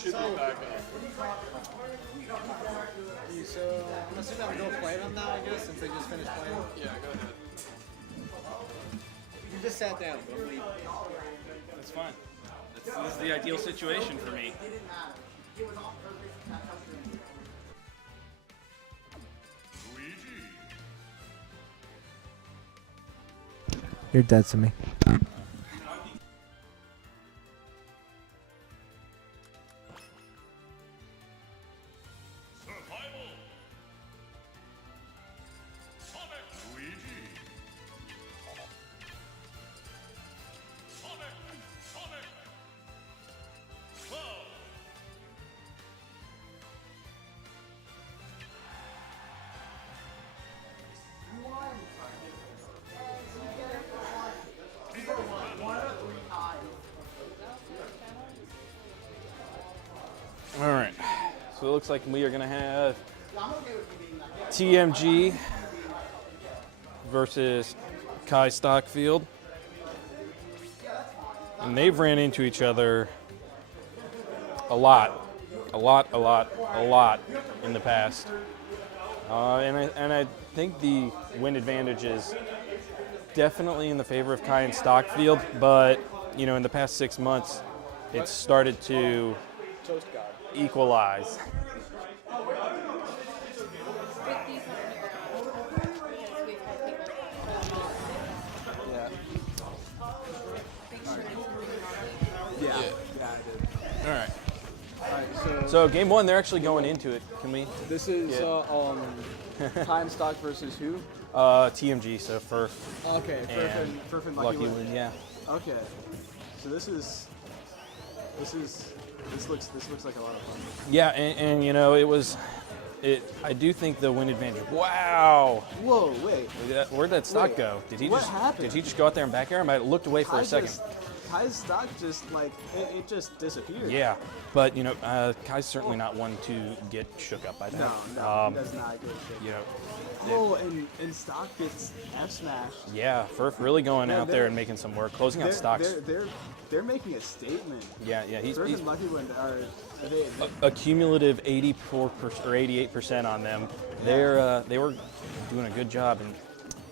should be back up. So I'm assuming I'm going to play them now, I guess, since they just finished playing. Yeah, go ahead. You just sat down, bro. That's fine. This is the ideal situation for me. You're dead to me. All right, so it looks like we are going to have TMG versus Kai Stockfield. And they've ran into each other a lot in the past. And I think the win advantage is definitely in the favor of Kai and Stockfield, but you know, in the past 6 months, it's started to equalize. Yeah, I did. All right. Alright, So game one, they're actually going into it. Can we? this is time stock versus who? TMG, so Ferf. Okay, Ferf and Luckywind, yeah. Okay, so this looks like a lot of fun. Yeah, and you know, I do think the win advantage. Wow! Whoa, wait. Where'd that stock go? Did he what just happened? Did he just go out there and back air him? I looked away for a second. Kai's stock just like it just disappeared. Yeah, but you know, Kai's certainly not one to get shook up by that. No, he does not get shook. You know. Oh, and stock gets F smashed. Yeah, Ferf really going out there and making some work, closing out stocks. They're making a statement. Yeah, he's and Luckywind are a cumulative 84% or 88% on them. They were doing a good job and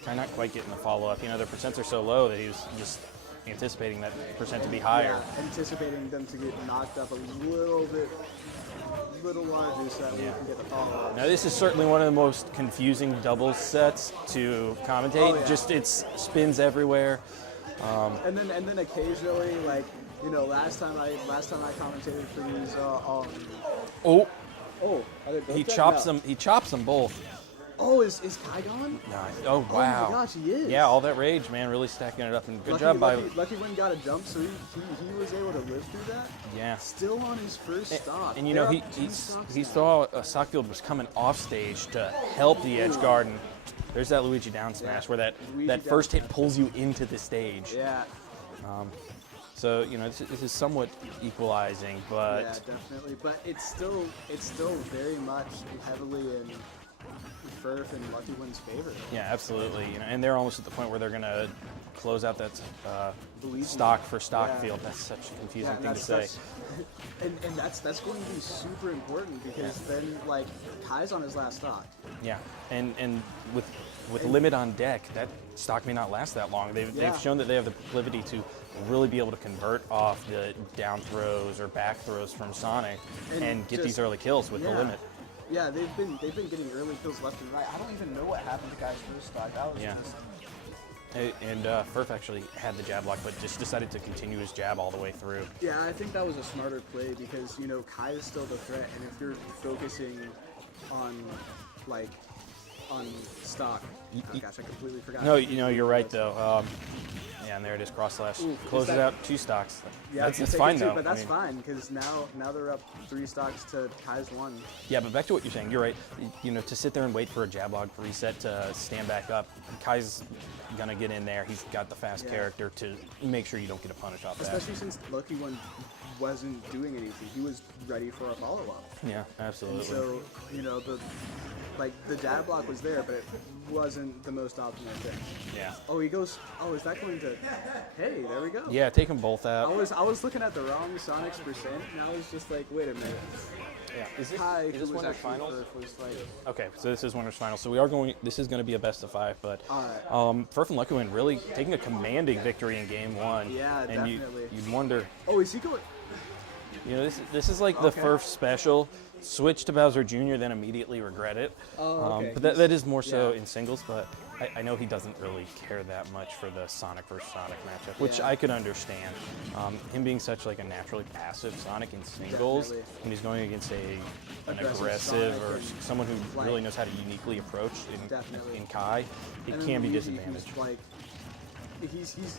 kind of not quite getting the follow up. You know, their percents are so low that he was just anticipating that percent to be higher. Yeah, anticipating them to get knocked up a little larger so that we can get the follow up. Now this is certainly one of the most confusing doubles sets to commentate. Oh, yeah. Just it spins everywhere. And then occasionally, like, you know, last time I commentated for these. He chops them. He chops them both. Oh, is Kai gone? Nice. Oh wow. Oh my gosh, he is. Yeah, all that rage, man, really stacking it up, and good job by. Luckywind got a jump, so he was able to live through that. Yeah. Still on his first stock. And you know, he saw Stockfield was coming off stage to help the edge guard, and there's that Luigi down smash where that first hit pulls you into the stage. Yeah. So you know, this is somewhat equalizing, but yeah, definitely. But it's still very much heavily in Ferf and Luckywind's favor. Yeah, absolutely. You know, and they're almost at the point where they're gonna close out that stock for Stockfield. Yeah. That's such a confusing thing to say. And that's going to be super important because then like Kai's on his last stock. Yeah, and with limit on deck, that stock may not last that long. They've shown that they have the Blvd to really be able to convert off the down throws or back throws from Sonic and get these early kills with the limit. Yeah, they've been getting early kills left and right. I don't even know what happened to Kai's first stock. That was just... And Ferf actually had the jab lock, but just decided to continue his jab all the way through. Yeah, I think that was a smarter play because, you know, Kai is still the threat, and if you're focusing on, like, on stock... Oh, gosh, I completely forgot. No, you know, you're right, though. Yeah, and there it is, cross slash. Closes out 2 stocks. Yeah, that's fine, though. But that's fine, because now they're up 3 stocks to Kai's 1. Yeah, but back to what you're saying, you're right. You know, to sit there and wait for a jab log reset to stand back up, Kai's going to get in there. He's got the fast character to make sure you don't get a punish off that. Especially since Luckywind wasn't doing anything. He was ready for a follow-up. Yeah, absolutely. And so, you know, Like, the jab block was there, but it wasn't the most optimal thing. Yeah. Oh, he goes, oh, is that going to, hey, there we go. Yeah, take them both out. I was looking at the wrong Sonic's percent, and I was just like, wait a minute. Yeah. Is this Who was winners actually finals? Ferf was like, Okay, so this is winners finals. So we are going. This is going to be a best of 5, but Ferf and Luckywind really taking a commanding victory in game 1. Yeah, and definitely. You'd wonder. oh, is he going? You know, this is like the Ferf special. Switch to Bowser Jr., then immediately regret it. Oh, okay. But that is more so yeah. in singles, but I know he doesn't really care that much for the Sonic versus Sonic matchup, which Yeah. I could understand. Him being such like a naturally passive Sonic in singles, Definitely. and he's going against an Aggressive aggressive Sonic or and, someone who like, really knows how to uniquely approach Definitely. in Kai, it And then can be Luigi, disadvantaged. who's, like,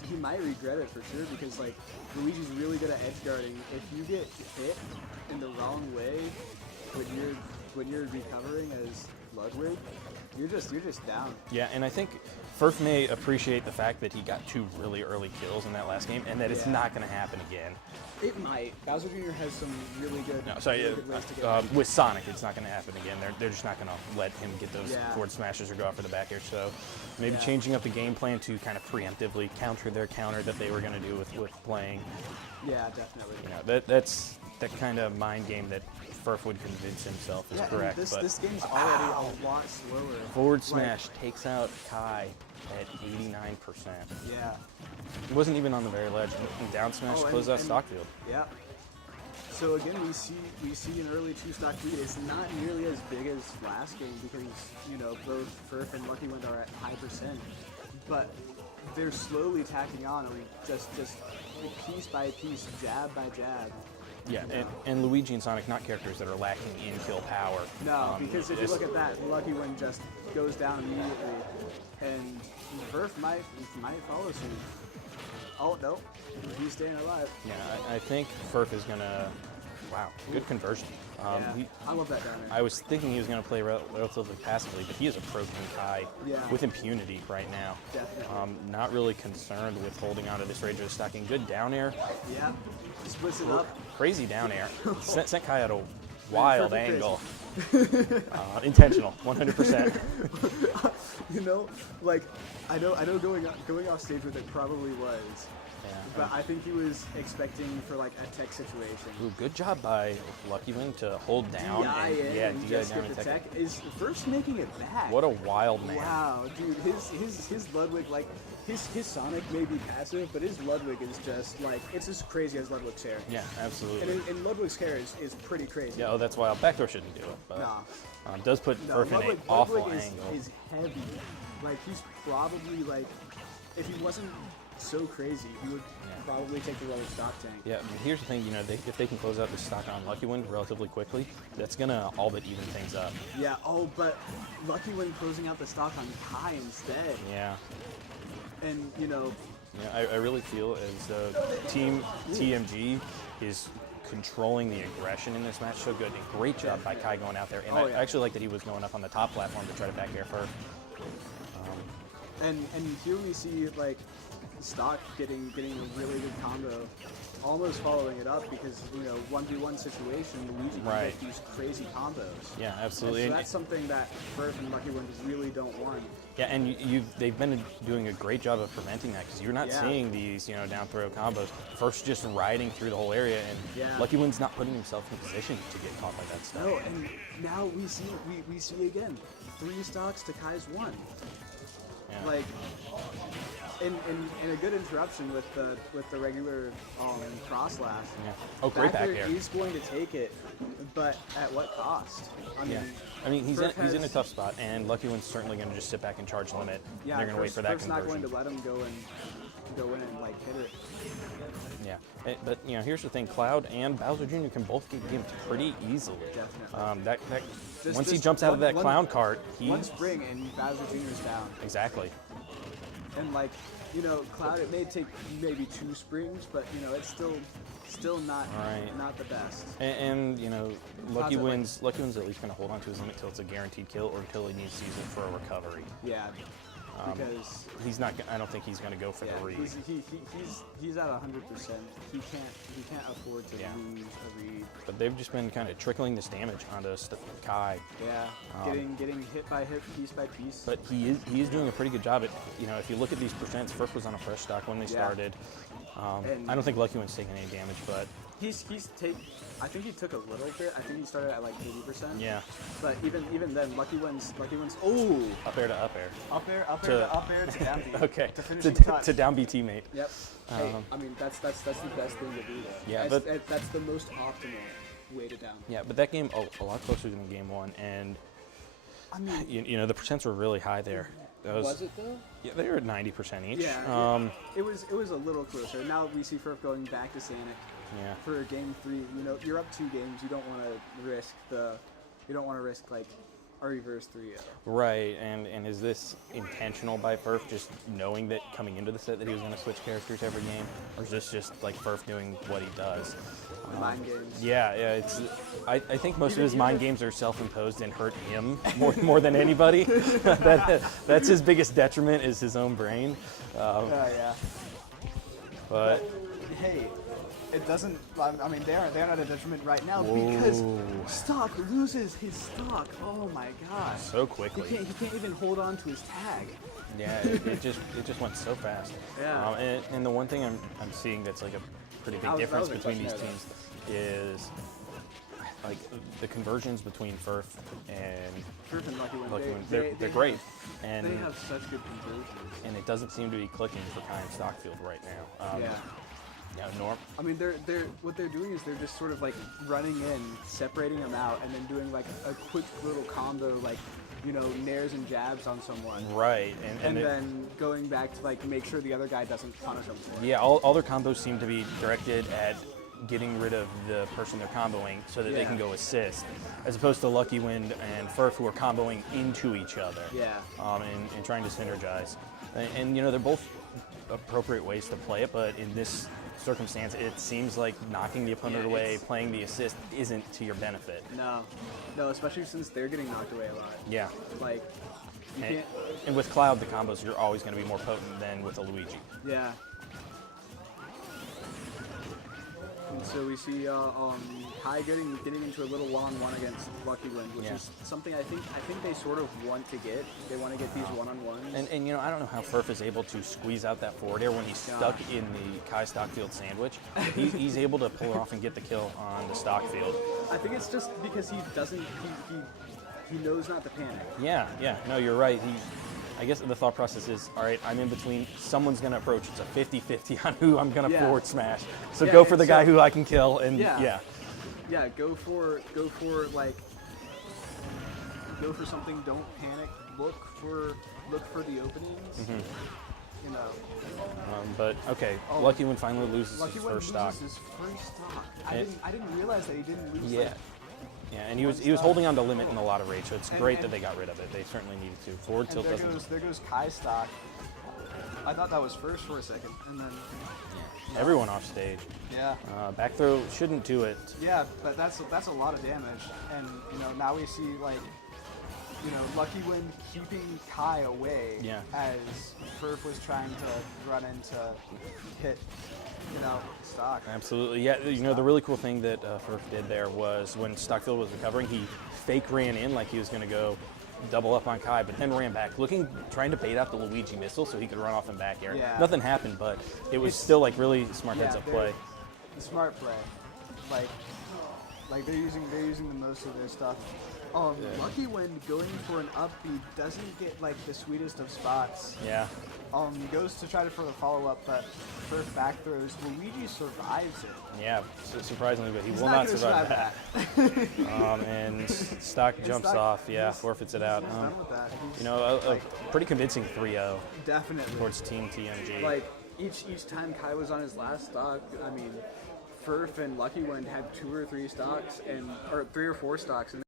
he might regret it for sure because like Luigi's really good at edge guarding. If you get hit in the wrong way when you're recovering as Ludwig, you're just down. Yeah, and I think Ferf may appreciate the fact that he got 2 really early kills in that last game, and that it's Yeah. not going to happen again. It might. Bowser Jr. has some really good, No, sorry, really good ways to get with Sonic, it's not going to happen again. They're just not going to let him get those Yeah. forward smashes or go after the back air. So maybe Yeah. changing up the game plan to kind of preemptively counter their counter that they were going to do with playing. Yeah, definitely. You know, that's that kind of mind game that Ferf would convince himself is Yeah, and correct. this but game's already a lot slower. forward Like, smash takes out Kai at 89%. Yeah. It wasn't even on the very ledge. And down smash Oh, and- closed out and- Stockfield. Yeah. So again, we see an early 2-stock lead. It's not nearly as big as last game because both Ferf and Luckywind are at high percent, but they're slowly tacking on, and just piece by piece, jab by jab. Yeah, and Luigi and Sonic not characters that are lacking in kill power. No, because if you it's- look at that, Luckywind just goes down immediately, and Ferf might follow suit. Oh no, he's staying alive. Yeah, I think Ferf is gonna. Wow, good conversion. Yeah, I love that down there. I was thinking he was going to play relatively passively, but he is approaching Kai Yeah. with impunity right now. Definitely. Not really concerned with holding on to this range of stacking. Good down air, Yeah, splits it up. crazy down air. Sent Kai at a wild Perfect angle. Intentional, 100%. Like I know going off stage with it probably was. Yeah. But I think he was expecting for like a tech situation. Ooh, good job by Luckywind to hold down. DI in and DI just down get and the tech. tech is first making it back. What a wild man. Wow, dude, his Ludwig, like his Sonic may be passive, but his Ludwig is just like it's as crazy as Ludwig's hair. Yeah, absolutely. And Ludwig's hair is pretty crazy. Yeah, oh, that's wild. Backdoor shouldn't do it, but Nah. Does put No, Ferf in an Ludwig awful is angle. heavy. Like he's probably like, if he wasn't so crazy, he would probably take the lower stock tank. Yeah, I mean, here's the thing, if they can close out the stock on Luckywind relatively quickly, that's gonna all but even things up. Yeah. Oh, but Luckywind closing out the stock on Kai instead. Yeah. And I really feel as though Team TMG is controlling the aggression in this match so good. And great job by Kai going out there. And I actually like that he was going up on the top platform to try to back air Ferf. And here we see like stock getting a really good combo, almost following it up because 1v1 situation, Luigi can get these crazy combos. Yeah, absolutely. And so that's something that Ferf and Luckywind really don't want. Yeah, and they've been doing a great job of preventing that because you're not seeing these down throw combos. First, just riding through the whole area, and Luckywind's not putting himself in position to get caught by that stuff. No, and now we see again 3 stocks to Kai's 1. Yeah. Like in a good interruption with the regular cross slash. Yeah. Oh, great back air. He's going to take it, but at what cost? I mean, he's in a tough spot, and Luckywind's certainly going to just sit back and charge limit. Yeah, they're going to wait for that Ferf's conversion. not going to let him go in and like hit it. Yeah, but here's the thing: Cloud and Bowser Jr. can both get gimped pretty easily. Definitely. Once he jumps out of that clown cart, one spring and Bowser Jr.'s down. Exactly. And like Cloud, it may take maybe 2 springs, but it's still not the best. And Luckywind's at least going to hold on to his limit till it's a guaranteed kill, or until he needs to use it for a recovery. Yeah. because He's not. I don't think he's going to go for the read. he's at 100%. He can't afford to lose a read. But they've just been kind of trickling this damage onto Kai. Yeah, getting hit by hit, piece by piece. But he is doing a pretty good job at, if you look at these percents, Ferf was on a fresh stock when they started. I don't think Luckywind's taking any damage, but I think he took a little bit. I think he started at like 80%. Yeah. But even then, Luckywind's up air to up air. Up air to down B. Okay. To finishing touch. To down B teammate. Yep. Hey, I mean that's the best thing to do there. Yeah, that's the most optimal way to down. Yeah, but that game a lot closer than game one, and I mean, the percents were really high there. Was it though? Yeah, they were at 90% each. Yeah. It was a little closer. Now we see Ferf going back to Sanic. Yeah. For game 3, you're up 2 games. You don't want to risk like a reverse 3-0. Right, and is this intentional by Ferf, just knowing that coming into the set that he was going to switch characters every game, or is this just like Ferf doing what he does? Mind games. Yeah. It's. I think most of his mind games are self-imposed and hurt him more than anybody. That's his biggest detriment is his own brain. Yeah. But hey. It doesn't. I mean, they're not a detriment right now because Stock loses his stock. Oh my gosh! So quickly. He can't even hold on to his tag. Yeah, it just went so fast. Yeah. And the one thing I'm seeing that's like a pretty big difference between these teams is like the conversions between Ferf and Luckywind. They're great. And they have such good conversions. And it doesn't seem to be clicking for Kai and Stockfield right now. Yeah. Yeah, Norm. I mean, what they're doing is they're just sort of like running in, separating them out, and then doing like a quick little combo, like nairs and jabs on someone. Right, and then going back to like make sure the other guy doesn't punish them. Yeah, all their combos seem to be directed at getting rid of the person they're comboing so that they can go assist, as opposed to Luckywind and Ferf who are comboing into each other. Yeah. And trying to synergize, and they're both appropriate ways to play it, but in this circumstance, it seems like knocking the opponent away, playing the assist isn't to your benefit. No, especially since they're getting knocked away a lot. Yeah. Like, you can't. And with Cloud, the combos, you're always going to be more potent than with a Luigi. Yeah. And so we see Kai getting into a little one-on-one against Luckywind, which is something I think they sort of want to get. They want to get these one-on-ones. And I don't know how Ferf is able to squeeze out that forward air when he's stuck in the Kai Stockfield sandwich. He's able to pull it off and get the kill on the Stockfield. I think it's just because he doesn't. He knows not to panic. Yeah. No, you're right. I guess the thought process is, all right, I'm in between. Someone's going to approach. It's a 50-50 on who I'm going to forward smash. So go for the guy who I can kill. And Yeah, go for something. Don't panic. Look for the openings. Mm-hmm. But okay, Luckywind finally loses his first stock. I didn't realize that he didn't lose. Yeah, and he was holding on to limit in a lot of rage, so it's great that they got rid of it. They certainly needed to. Forward tilt doesn't. There goes Kai stock. I thought that was first for a second, and then everyone off stage. Yeah. Back throw shouldn't do it. Yeah, but that's a lot of damage, and now we see Luckywind keeping Kai away as Ferf was trying to run into hit. Stock. Absolutely, yeah. The really cool thing that Ferf did there was when Stockfield was recovering, he fake ran in like he was going to go double up on Kai, but then ran back, trying to bait out the Luigi missile so he could run off and back air. Yeah. Nothing happened, but it was still like really smart heads-up play. Smart play, like they're using the most of their stuff. Luckywind going for an up B doesn't get like the sweetest of spots. Yeah. Goes to try for the follow-up, but Ferf back throws. Luigi survives it. Yeah, surprisingly, but he will not survive that. And Stock jumps off. Yeah, forfeits it out. A pretty convincing 3-0. Definitely. Towards Team TMG. Like each time Kai was on his last stock, I mean, Ferf and Luckywind had 2 or 3 stocks or 3 or 4 stocks.